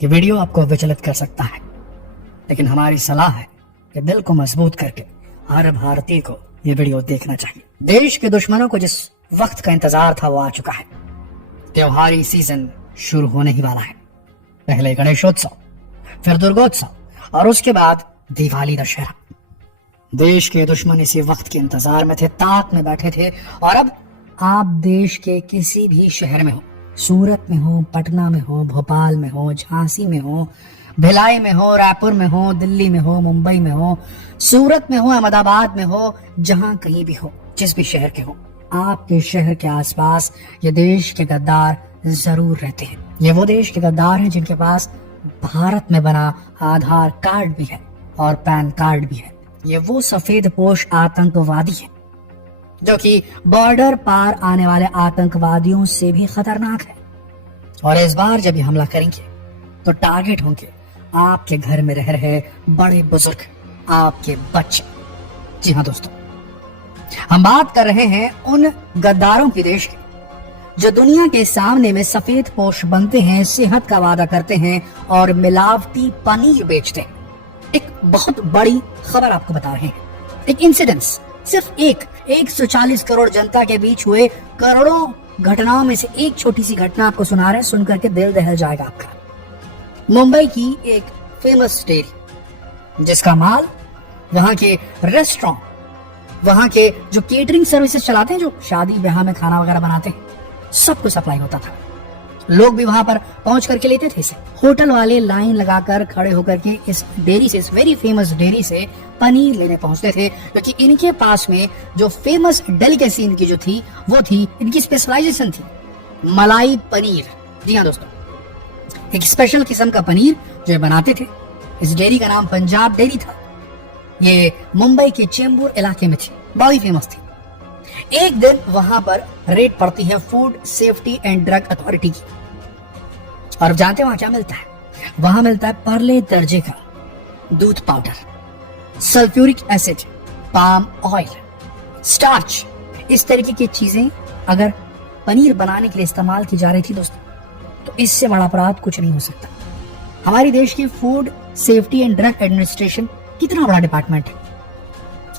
कि वीडियो आपको विचलित कर सकता है, लेकिन हमारी सलाह है कि दिल को मजबूत करके हर भारतीय को ये वीडियो देखना चाहिए। देश के दुश्मनों को जिस वक्त का इंतजार था वो आ चुका है। त्योहारी सीजन शुरू होने ही वाला है। पहले गणेशोत्सव, फिर दुर्गोत्सव और उसके बाद दिवाली दशहरा। देश के दुश्मन इसी वक्त के इंतजार में थे, ताक में बैठे थे। और अब आप देश के किसी भी शहर में हो, सूरत में हो, पटना में हो, भोपाल में हो, झांसी में हो, भिलाई में हो, रायपुर में हो, दिल्ली में हो, मुंबई में हो, सूरत में हो, अहमदाबाद में हो, जहां कहीं भी हो, जिस भी शहर के हो, आपके शहर के आसपास ये देश के गद्दार जरूर रहते हैं। ये वो देश के गद्दार हैं जिनके पास भारत में बना आधार कार्ड भी है और पैन कार्ड भी है। ये वो सफेद पोश आतंकवादी है जो कि बॉर्डर पार आने वाले आतंकवादियों से भी खतरनाक है। और इस बार जब ये हमला करेंगे तो टारगेट होंगे आपके घर में रह रहे बड़े बुजुर्ग, आपके बच्चे। जी हाँ दोस्तों, हम बात कर रहे हैं उन गद्दारों की देश की जो दुनिया के सामने में सफेद पोश बनते हैं, सेहत का वादा करते हैं और मिलावटी पनीर बेचते हैं। एक बहुत बड़ी खबर आपको बता रहे हैं। एक इंसिडेंस, सिर्फ 140 करोड़ जनता के बीच हुए करोड़ों घटनाओं में से एक छोटी सी घटना आपको सुना रहे हैं। सुन करके दिल दहल जाएगा आपका। मुंबई की एक फेमस डेयरी जिसका माल वहां के रेस्टोरेंट, वहां के जो केटरिंग सर्विसेज चलाते हैं, जो शादी ब्याह में खाना वगैरह बनाते हैं, सबको सप्लाई होता था। लोग भी वहां पर पहुंच करके लेते थे इसे। होटल वाले लाइन लगाकर खड़े होकर के इस डेयरी से, इस वेरी फेमस डेयरी से पनीर लेने पहुंचते थे, क्योंकि इनके पास में जो फेमस डेलिकेसी इनकी जो थी वो थी, इनकी स्पेशलाइजेशन थी मलाई पनीर। जी हाँ दोस्तों, एक स्पेशल किस्म का पनीर जो ये बनाते थे। इस डेयरी का नाम पंजाब डेयरी था। ये मुंबई के चेंबूर इलाके में थी, बहुत फेमस थी। एक दिन वहां पर रेड पड़ती है food safety and drug authority की। और जानते हैं वहां क्या मिलता है? वहां मिलता है परले दर्जे का दूध powder, sulphuric acid, palm oil, starch. इस तरीके की चीजें अगर पनीर बनाने के लिए इस्तेमाल की जा रही थी दोस्तों, तो इससे बड़ा अपराध कुछ नहीं हो सकता। हमारे देश की food safety and drug administration कितना बड़ा डिपार्टमेंट है,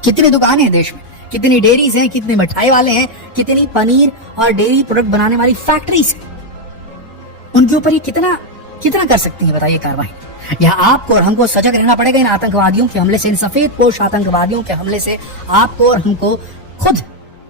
कितनी दुकानें हैं देश में, कितनी डेयरीज हैं, कितने मिठाई वाले हैं, कितनी पनीर और डेयरी प्रोडक्ट बनाने वाली फैक्ट्रीज हैं। उनके ऊपर ये कितना कर सकती है बताइए कार्रवाई। यहाँ आपको और हमको सजग रहना पड़ेगा इन आतंकवादियों के हमले से, इन सफेद पोश आतंकवादियों के हमले से आपको और हमको खुद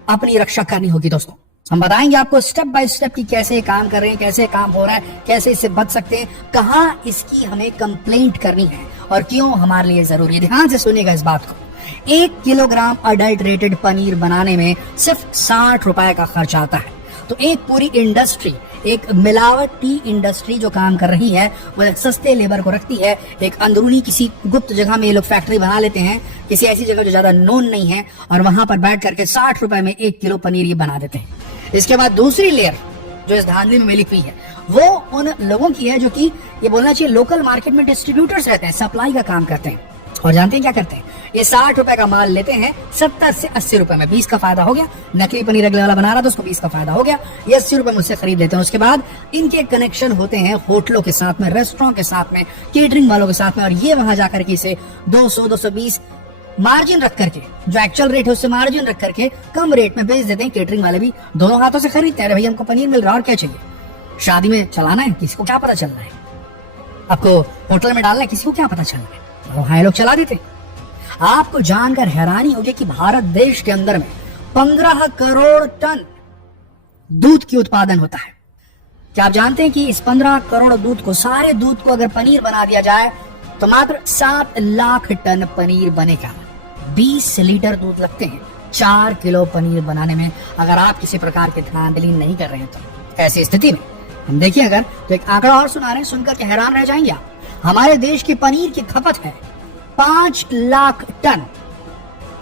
अपनी रक्षा करनी होगी दोस्तों। हम बताएंगे आपको स्टेप बाय स्टेप कि कैसे काम कर रहे हैं, कैसे काम हो रहा है, कैसे इससे बच सकते हैं, कहाँ इसकी हमें कंप्लेंट करनी है और क्यों हमारे लिए जरूरी है। ध्यान से सुनिएगा इस बात को। 1 किलोग्राम अडल्ट्रेटेड पनीर बनाने में सिर्फ 60 रुपए का खर्च आता है। तो एक पूरी इंडस्ट्री, एक मिलावटी इंडस्ट्री जो काम कर रही है, वो सस्ते लेबर को रखती है। एक अंदरूनी किसी गुप्त जगह में ये लोग फैक्ट्री बना लेते हैं, किसी ऐसी जगह जो ज्यादा नोन नहीं है, और वहां पर बैठ करके 60 रुपए में 1 किलो पनीर ये बना देते हैं। इसके बाद दूसरी लेयर जो इस धांधली में मिली हुई है, वो उन लोगों की है जो कि ये बोलना चाहिए लोकल मार्केट में डिस्ट्रीब्यूटर्स रहते हैं, सप्लाई का काम करते हैं। और जानते हैं क्या करते हैं? ये 60 रुपए का माल लेते हैं 70 से 80 रुपए में। 20 का फायदा हो गया। नकली पनीर अगले वाला बना रहा था, उसको 20 का फायदा हो गया। ये 80 रुपए मुझसे खरीद लेते हैं। उसके बाद इनके कनेक्शन होते हैं होटलों के साथ में, रेस्टोरेंट के साथ में, केटरिंग वालों के साथ में, और ये वहां जाकर के इसे 200-220 मार्जिन रख करके, जो एक्चुअल रेट है उससे मार्जिन रख करके कम रेट में बेच देते हैं। केटरिंग वाले भी दोनों हाथों से खरीदते हैं। अरे भाई हमको पनीर मिल रहा है और क्या चाहिए? शादी में चलाना है, किसी को क्या पता चल रहा है? आपको होटल में डालना है, किसी को क्या पता चल रहा है? वहां लोग चला देते। आपको जानकर हैरानी होगी कि भारत देश के अंदर में 15 करोड़ टन दूध की उत्पादन होता है। क्या आप जानते हैं कि इस 15 करोड़ दूध को, सारे दूध को अगर पनीर बना दिया जाए तो मात्र 7 लाख टन पनीर बनेगा। 20 लीटर दूध लगते हैं 4 किलो पनीर बनाने में, अगर आप किसी प्रकार की धांधली नहीं कर रहे हैं तो। ऐसी स्थिति में हम देखिए अगर, तो एक आंकड़ा और सुना रहे हैं, सुनकर के हैरान रह जाएंगे आप। हमारे देश की पनीर की खपत है 5 लाख टन,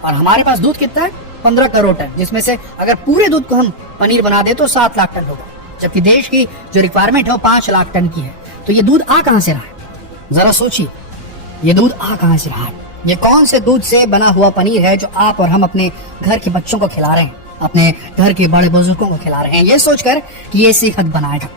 और हमारे पास दूध कितना है? 15 करोड़ टन, जिसमें से अगर पूरे दूध को हम पनीर बना दे तो 7 लाख टन होगा, जबकि देश की जो रिक्वायरमेंट है वो 5 लाख टन की है। तो ये दूध आ कहां से रहा है? जरा सोचिए, ये दूध आ कहां से रहा है? ये कौन से दूध से बना हुआ पनीर है जो आप और हम अपने घर के बच्चों को खिला रहे हैं, अपने घर के बड़े बुजुर्गों को खिला रहे हैं, ये सोचकर कि ये सेहत बनाएगा।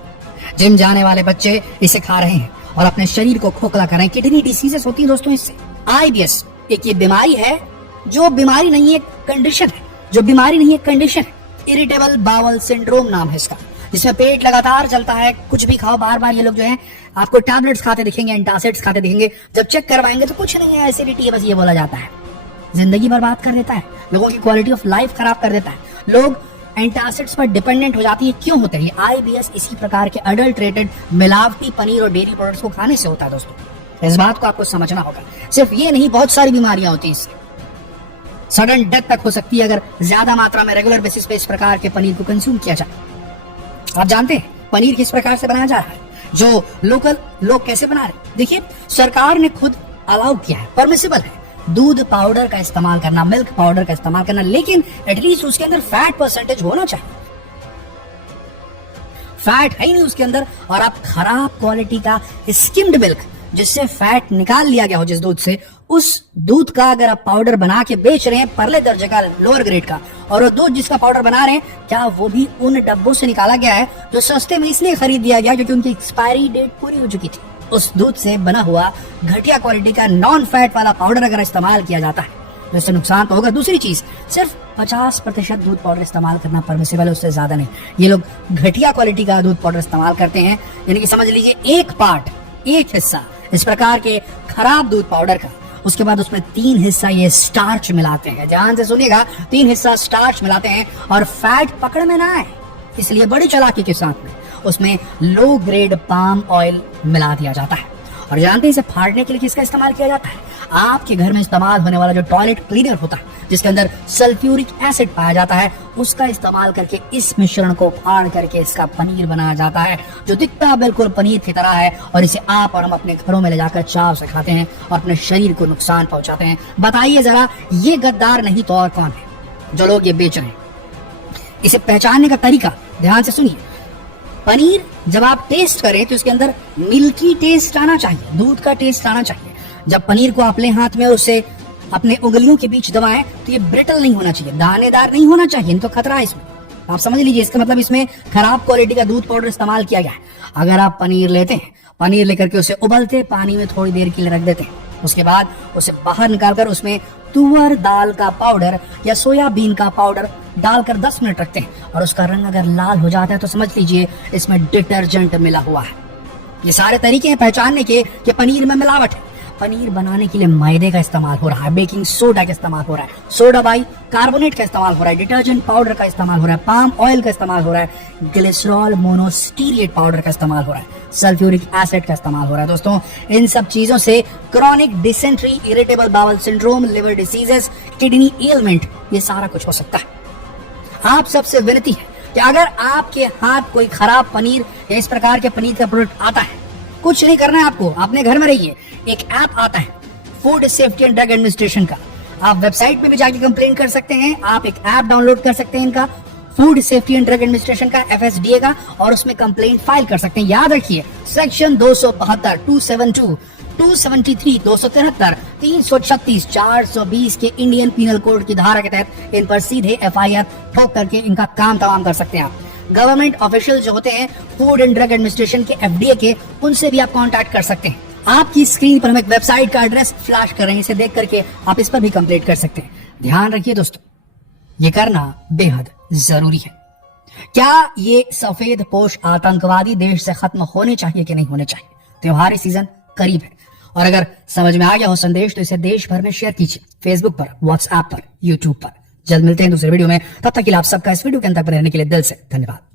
जिम जाने वाले बच्चे इसे खा रहे हैं और अपने शरीर को खोखला कर रहे हैं। किडनी डिसीजेस होती है दोस्तों इससे। IBS एक ये बीमारी है, जो बीमारी नहीं है कंडीशन है, जो बीमारी नहीं है कंडीशन है। इरिटेबल बावल सिंड्रोम नाम है इसका, जिसमें पेट लगातार चलता है, कुछ भी खाओ बार बार। ये लोग जो है आपको टैबलेट्स खाते दिखेंगे, एंटासिड्स खाते दिखेंगे, जब चेक करवाएंगे तो कुछ नहीं है, एसिडिटी है, बस ये बोला जाता है। जिंदगी बर्बाद कर देता है, लोगों की क्वालिटी ऑफ लाइफ खराब कर देता है। लोग एंटासिड्स पर डिपेंडेंट हो जाती है। क्यों होते हैं? IBS इसी प्रकार के अडल्ट्रेटेड मिलावटी पनीर और डेयरी प्रोडक्ट्स को खाने से होता है दोस्तों। इस बात को आपको समझना होगा। सिर्फ ये नहीं, बहुत सारी बीमारियां होती हैं इससे। सडन डेथ तक हो सकती है अगर ज्यादा मात्रा में रेगुलर बेसिस पे इस प्रकार के पनीर को कंज्यूम किया जाए। आप जानते हैं पनीर किस प्रकार से बनाया जा रहा है, जो लोकल लोग कैसे बना रहे हैं? देखिए, सरकार ने खुद अलाउ किया है, परमिसिबल है दूध पाउडर का इस्तेमाल करना, मिल्क पाउडर का इस्तेमाल करना, लेकिन एटलीस्ट उसके अंदर फैट परसेंटेज होना चाहिए। फैट है ही नहीं उसके अंदर, और आप खराब क्वालिटी का स्किम्ड मिल्क, जिससे फैट निकाल लिया गया हो जिस दूध से, उस दूध का अगर आप पाउडर बना के बेच रहे हैं परले दर्जे का, लोअर ग्रेड का, और वो दूध जिसका पाउडर बना रहे हैं, क्या वो भी उन डब्बों से निकाला गया है जो सस्ते में इसलिए खरीद दिया गया क्योंकि उनकी एक्सपायरी डेट पूरी हो चुकी थी? उस दूध से बना हुआ घटिया क्वालिटी का नॉन फैट वाला पाउडर अगर इस्तेमाल किया जाता है तो इससे नुकसान तो होगा। दूसरी चीज, सिर्फ 50% दूध पाउडर इस्तेमाल करना परमिसिबल है, उससे ज्यादा नहीं। ये लोग घटिया क्वालिटी का दूध पाउडर इस्तेमाल करते हैं, यानी कि समझ लीजिए एक पार्ट, एक हिस्सा इस प्रकार के खराब दूध पाउडर का, उसके बाद उसमें 3 हिस्सा ये स्टार्च मिलाते हैं। ध्यान से सुनिएगा, 3 हिस्सा स्टार्च मिलाते हैं और फैट पकड़ में ना आए, इसलिए बड़ी चालाकी के साथ में उसमें लो ग्रेड पाम ऑयल मिला दिया जाता है। और जानते हैं इसे फाड़ने के लिए किसका इस्तेमाल किया जाता है? आपके घर में इस्तेमाल होने वाला जो टॉयलेट क्लीनर होता है, जिसके अंदर सल्फ्यूरिक एसिड पाया जाता है, उसका इस्तेमाल करके इस मिश्रण को फाड़ करके इसका पनीर बनाया जाता है, जो दिखता बिल्कुल पनीर की तरह है। और इसे आप और हम अपने घरों में ले जाकर चाव से खाते हैं और अपने शरीर को नुकसान पहुंचाते हैं। बताइए जरा, ये गद्दार नहीं तो और कौन है जो लोग ये बेच रहे हैं? इसे पहचानने का तरीका ध्यान से सुनिए। पनीर जब आप टेस्ट करें तो इसके अंदर मिल्की टेस्ट आना चाहिए, दूध का टेस्ट आना चाहिए। जब पनीर को आप लें हाथ में और उसे अपने उंगलियों के बीच दबाएं तो ये ब्रिटल नहीं होना चाहिए, दानेदार नहीं होना चाहिए, तो खतरा है इसमें। आप समझ लीजिए, इसका मतलब इसमें खराब क्वालिटी का दूध पाउडर इस्तेमाल किया गया है। अगर आप पनीर लेते हैं, पनीर लेकर के उसे उबलते पानी में थोड़ी देर के लिए रख देते हैं, उसके बाद उसे बाहर निकालकर उसमें तुअर दाल का पाउडर या सोयाबीन का पाउडर डालकर 10 मिनट रखते हैं, और उसका रंग अगर लाल हो जाता है तो समझ लीजिए इसमें डिटर्जेंट मिला हुआ है। ये सारे तरीके हैं पहचानने के कि पनीर में मिलावट है। पनीर बनाने के लिए मैदे का इस्तेमाल हो रहा है, बेकिंग सोडा का इस्तेमाल हो रहा है, सोडा बाई कार्बोनेट का इस्तेमाल हो रहा है, डिटर्जेंट पाउडर का इस्तेमाल हो रहा है, पाम ऑयल का इस्तेमाल हो रहा है, ग्लिसरॉल मोनोस्टीरिएट पाउडर का इस्तेमाल हो रहा है, सल्फ्यूरिक एसिड का इस्तेमाल हो रहा है। दोस्तों, इन सब चीजों से chronic dysentery, irritable bowel syndrome, liver diseases, kidney ailment, ये सारा कुछ हो सकता है। आप सबसे विनती है कि अगर आपके हाथ कोई खराब पनीर या इस प्रकार के पनीर का प्रोडक्ट आता है, कुछ नहीं करना है आपको, अपने घर में रहिए। एक ऐप आता है food safety and drug administration का, आप वेबसाइट पे भी जाके कंप्लेन कर सकते हैं। आप एक ऐप डाउनलोड कर सकते हैं इनका, food safety and drug administration का, FSDA का, और उसमें कंप्लेन फाइल कर सकते हैं। याद रखिए, सेक्शन 272, 272, 273, 273, 336, 420 के इंडियन पीनल कोड की धारा के तहत इन पर सीधे FIR ठोक करके इनका काम तमाम कर सकते हैं आप। गवर्नमेंट ऑफिशियल जो होते हैं फूड एंड ड्रग एडमिनिस्ट्रेशन के, FDA के, उनसे भी आप कांटेक्ट कर सकते हैं। आपकी स्क्रीन पर हम एक वेबसाइट का एड्रेस फ्लैश कर रहे हैं, इसे देख करके आप इस पर भी कंप्लेंट कर सकते हैं। ध्यान रखिए दोस्तों, ये करना बेहद जरूरी है। क्या ये सफेद पोश आतंकवादी देश से खत्म होने चाहिए कि नहीं होने चाहिए? त्योहारी सीजन करीब है, और अगर समझ में आ गया हो संदेश तो इसे देश भर में शेयर कीजिए, फेसबुक पर, व्हाट्सएप पर, यूट्यूब पर। जल्द मिलते हैं दूसरे वीडियो में, तब तक के लिए आप सबका इस वीडियो के अंत तक रहने के लिए दिल से धन्यवाद।